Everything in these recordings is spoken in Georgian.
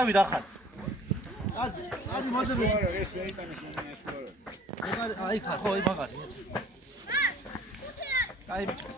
ავიდა ხარ. აი მოძებნე. ეს მეიტანის მომიას ხოლმე. აი ხა ხო აი მაგარი. აი ბიჭო.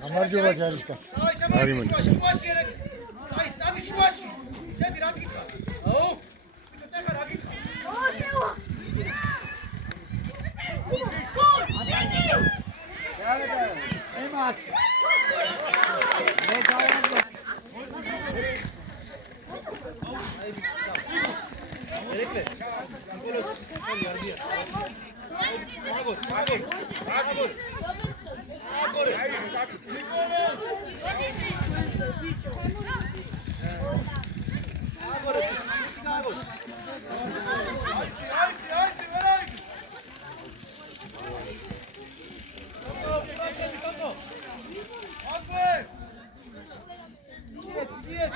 გამარჯობა ჯარისკაცი. არი მოდი. აი, წადი შუაში. შედი რა გიქხა? აუ. ბიჭო, ტეხა რა გიქხა? აუ, შევა. გოლ! მიდი! ჯარება. ემას. მე გავაგო. ერეკლე. გოლოს ხელი არ დია. აგო, აგო. აგო. აგორე. აი, გაკი. აგორე. აგო. აი, ვერაი. კოკო. აგორე. იეთ.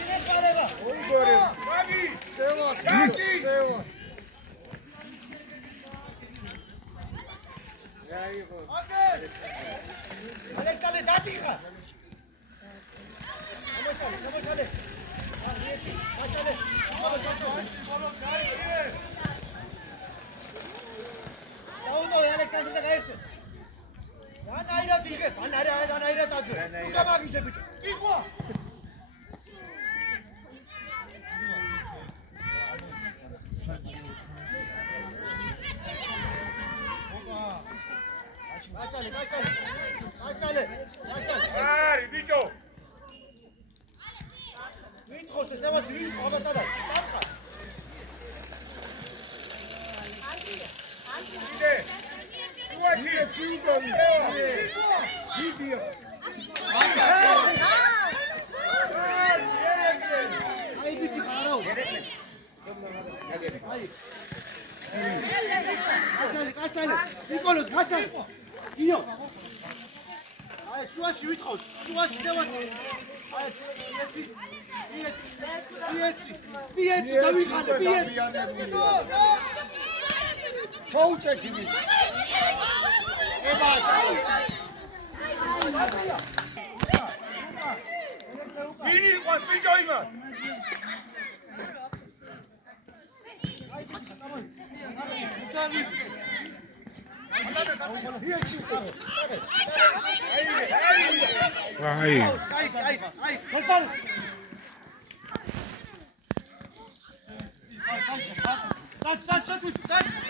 ირე ხმარება. ოი გორე. გაკი. სევას. გაკი. სევას. Alexale, dati ka. Kamachale. Saudo Alexander da gairse. Lan ayra diye. Lan ayra tadı. Tukama gidecek bicho. İkwa. Açale. Ari, bicho. Bicho, se llama Luis, vamos a dar. Tarja. Ide. Tu así, chico, video. Ay, bicho, parao. Açale. Nicolos, açale. Io. Ai, შუაში ვიტყავს. შუაში დავარ. აი, პიეცი, დავიყალე, პიეცი. ფოუჩეკი. ემას. ვინი ყავს ბიჭო იმას? აი,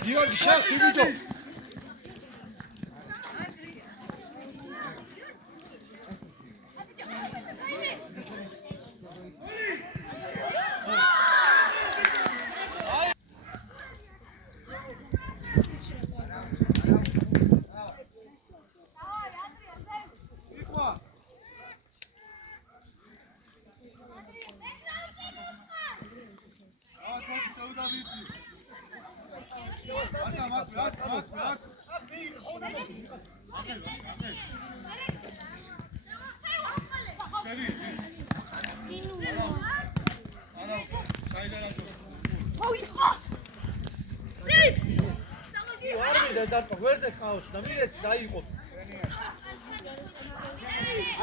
Georg, schau, du bitte.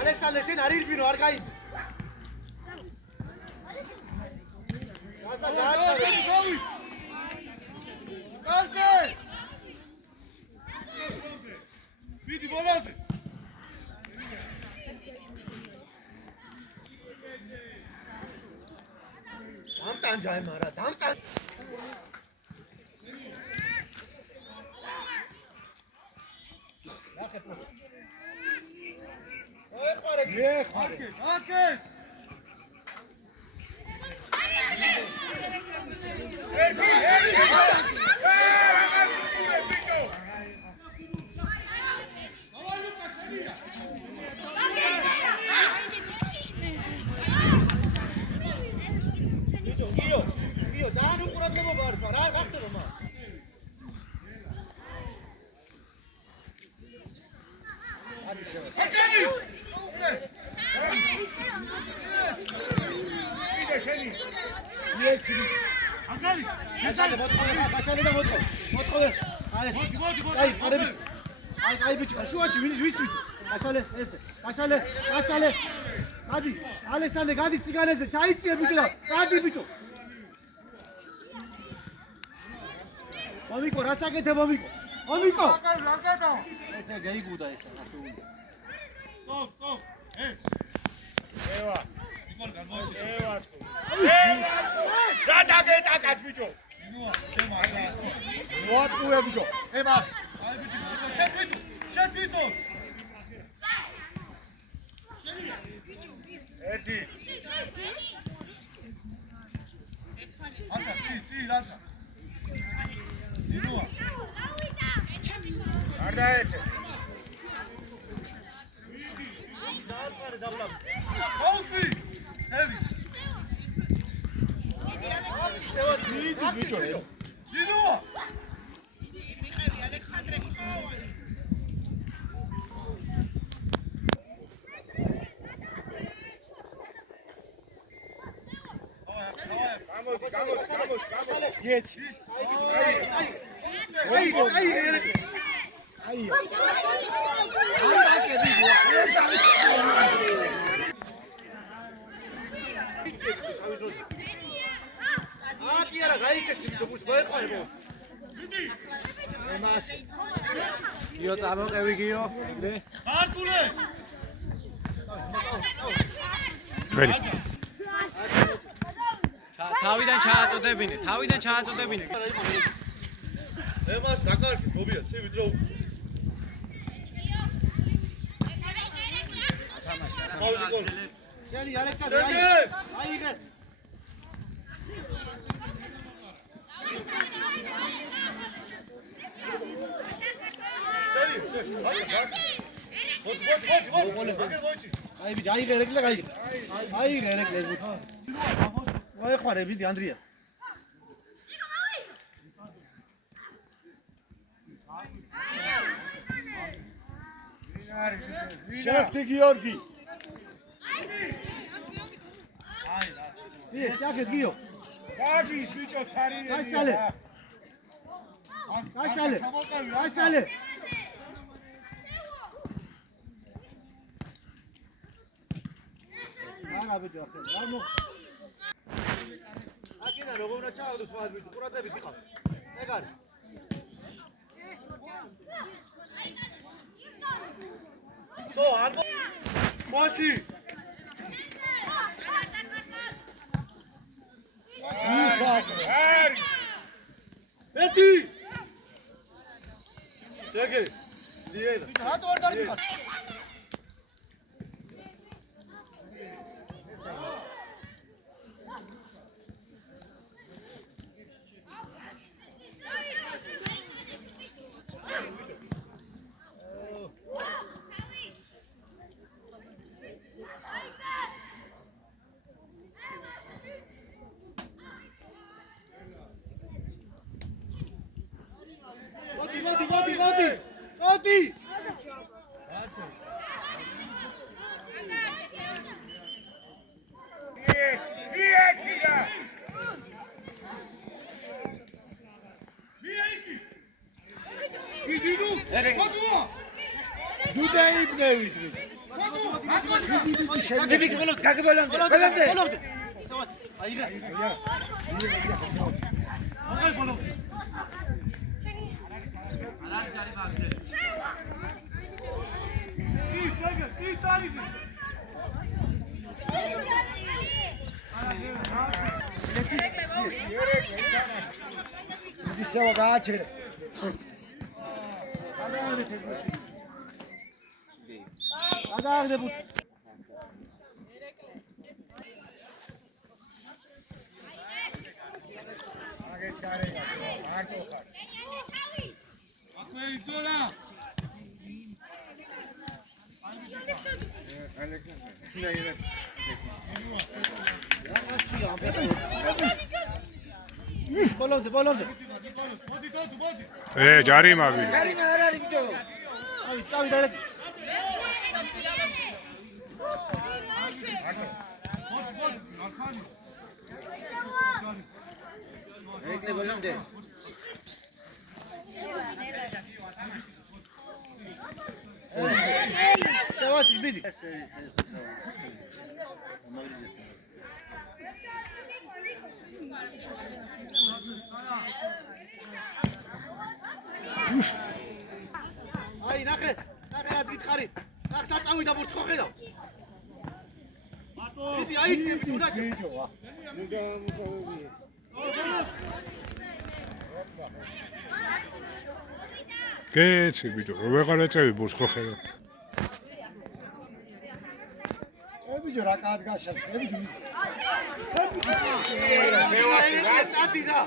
Alexander, sen aril bino arkaid. Vidi volante. Damtan jay mara, damtan. ალექსანდრე გადი ციგანეზე ჩაიწიე ბიჭო გადი ბიჭო მომიკო რა საკეთე მომიკო ესე გაიგუდა ესა რა დაგეტაკათ ბიჭო მოატყუე ბიჭო ემას შეთვითო ერთი აკა წი ლაზა დინოა არ დაეცე დააყარე დაბლა აუჩი ელი ბიჭო დინოა მიყევი ალექსანდრე Jetzt. გიო წამოყევი გიო. მარტულე. თავიდან ჩააწოდებინე. ემას დაკარგე, გობია, ცივი დრო. მოვიდი გოლ. შენი ალექსანდრე აიღე. აი ბიჭი აიღე ერეკლე გაიგე. აიღე ერეკლე ეს ხო? ვაეყარე ბიდი ანდრია. შეფთი გიორგი. ი ჩაკეთ გიო. გაგის ბიჭო ცარი. გაშალე. არა ბიჭო ახლა რა მო აკინა როგორ უნდა ჩაავდო სხვა ბიჭო ყურადღებით იყავ ეგარი სო არ მოჩი. ისა. არი. ერთი შეგე. დიენა. ბიჭო რატო არ დარბიხარ მოდი გადააგდებო. ბოლომდე. ჯარიმავი. ჯარიმა არ არის ბიჭო. აი, წავი და ეკლე ბოლომდე. შევასი ბიდი. აი ნახე რაც გითხარი. აქ საწავი და ბურთქო ხედავ. ბიდი აიცი ბიდი უნაჭო. გეცი ბიჭო, ვეღარ ეწევი ბურთს ხო ხედავ. ბიჭო რა კადგაშად, ბიჭო. წადი რა.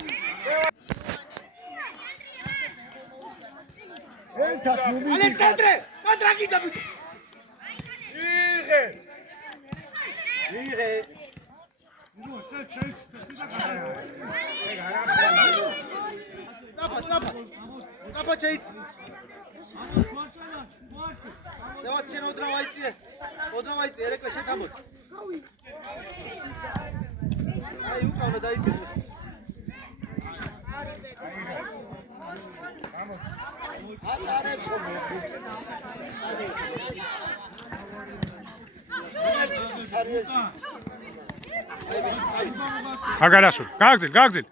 ერთად მომიდი. ალექსანდრე, მატრაკი და ბიჭო. იღე. Трапа чейц. Давай შენ ოდრავაიცი. ოდრავაიცი, ერეკლე შეთამოთ. აი უკავდა დაიცე. აგარასო, გაგზილ.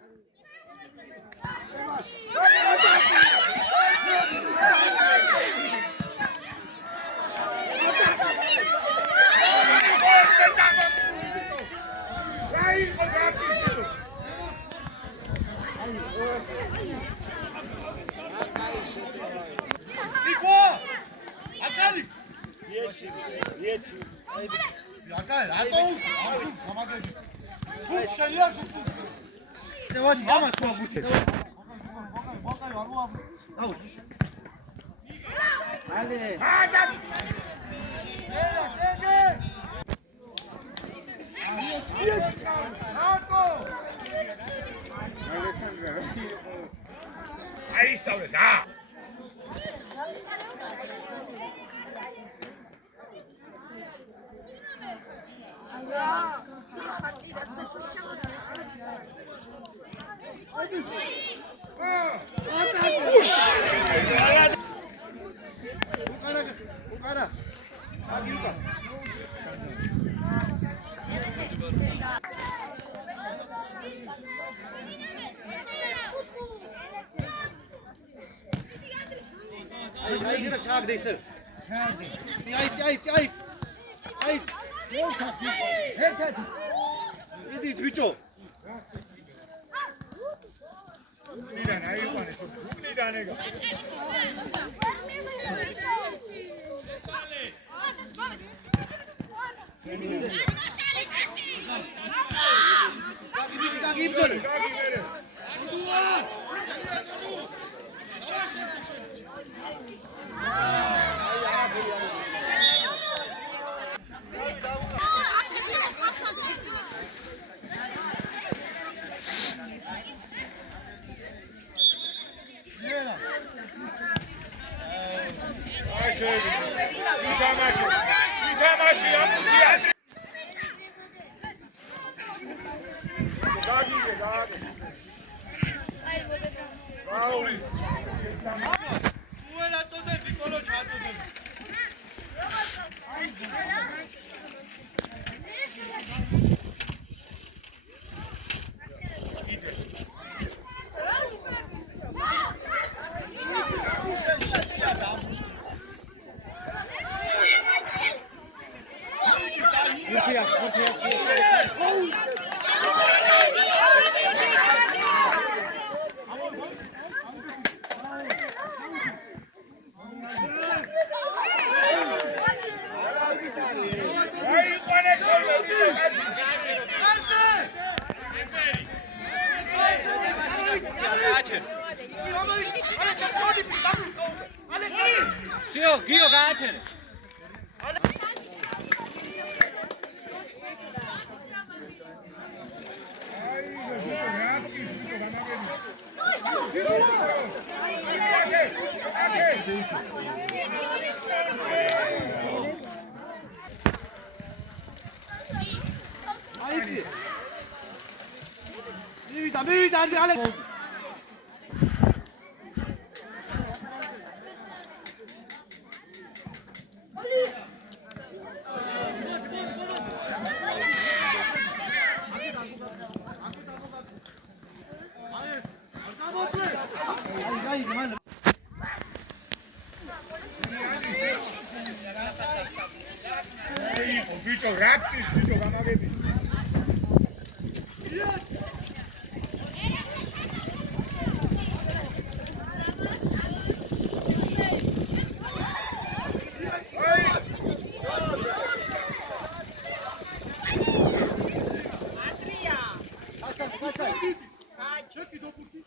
აისწავლე რა. უკარა. აგი უკა. აი გირა ჩაგდე ისე. აიც. ერთად. იდი ბიჭო. ნიდან აიყვანე, ნიდან ეგა. გაგი იბრძოლე. ითამაში ამუძი ადრე. გაგიგე. აური. უელა წოდები კოლო ჩაწოდები. გიო გააჩერე. აიცი. მივიდა ალექსი. ბიჭო რაკჭის ბიჭო გამაგები ჩეკი დოპუტი